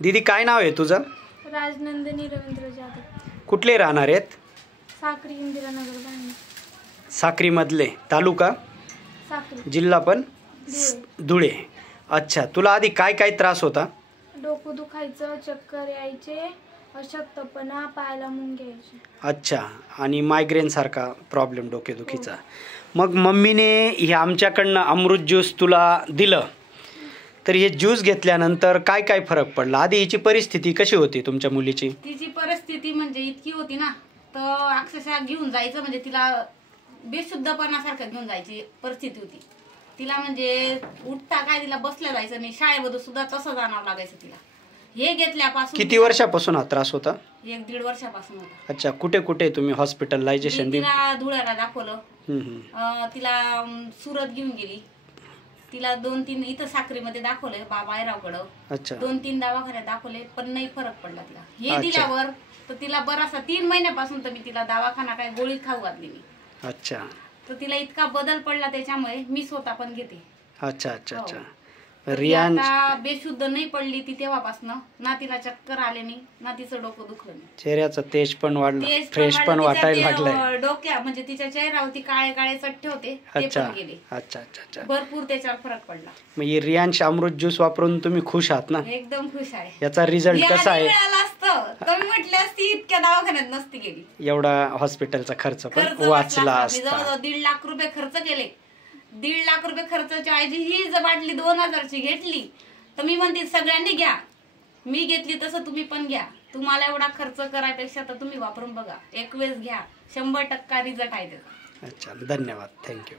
दीदी काय नाव आहे तुझं? राजनंदिनी रवींद्र जाधव. कुठले राहणार आहेत? साक्री इंदिरानगर बांधणी. साक्री मधले, तालुका साक्री, जिल्हा पण धुळे. धुळे. अच्छा, तुला आधी काय काय त्रास होता? डोकं दुखायचं, चक्कर यायचे, अशक्तपणा, पायाला मुंगे यायचे. अच्छा, आणि मायग्रेन सारखा प्रॉब्लेम डोकेदुखीचा. मग मम्मीने हे आमच्याकडनं अमृत ज्यूस तुला दिलं, तर हे ज्यूस घेतल्यानंतर काय काय फरक पडला? आधी हिची परिस्थिती कशी होती तुमच्या मुलीची? तिची परिस्थिती म्हणजे इतकी होती ना, तर अक्षरशः घेऊन जायचं म्हणजे तिला बेशुद्धपणासारखं घेऊन जायची परिस्थिती होती. तिला म्हणजे उठता काय, तिला बसल्या जायचं नाही. शाळेमध्ये सुद्धा तसं जाणावं लागायचं तिला. हे घेतल्यापासून किती वर्षापासून हा त्रास होता? 1-1.5 वर्षापासून होता. अच्छा, कुठे कुठे तुम्ही हॉस्पिटलायझेशन? तिला धुळ्याला दाखवलं, तिला सुरत घेऊन गेली, तिला 2-3 इथं साक्रीमध्ये दाखवले बायरावकडं. अच्छा, 2-3 दवाखान्यात दाखवले, पण नाही फरक पडला तिला. हे दिल्यावर तर तिला बराचसा 3 महिन्यापासून तर मी तिला दवाखाना काय गोळी खाऊ घातली मी. अच्छा, तर तिला इतका बदल पडला त्याच्यामुळे मी स्वतः पण घेते. अच्छा अच्छा अच्छा. रियान आता बेशुद्ध नाही पडली ती तेव्हापासून, ना तिला चक्कर आले नाही, ना तिचं डोकं दुखलं नाही. चेहऱ्याचं तेज पण वाढलं, फ्रेश पण वाटायला लागलंय. डोक्या म्हणजे तिच्या चेहऱ्यावरती काळे काळे चट्टे होते, ते पण गेले. अच्छा अच्छा अच्छा. भरपूर त्याच्यावर फरक पडला. मग हे रियांश अमृत ज्यूस वापरून तुम्ही खुश आहात ना? एकदम खुश आहे. याचा रिझल्ट कसा आहे? मिळाला असतं तर मी म्हटली असती इतक्या दवाखान्यात नसती गेली. एवढा हॉस्पिटलचा खर्च पण वाचला असता. जवळजवळ 1.5 लाख रुपये खर्च केले. 1.5 लाख रुपये खर्चाची ऐवजी ही जर बाटली 2000ची घेतली तर मी म्हणते सगळ्यांनी घ्या. मी घेतली तसं तुम्ही पण घ्या. तुम्हाला एवढा खर्च करायपेक्षा तर तुम्ही वापरून बघा. एक वेळेस घ्या, 100% रिझल्ट आहे त्याचा. अच्छा, धन्यवाद, थँक्यू.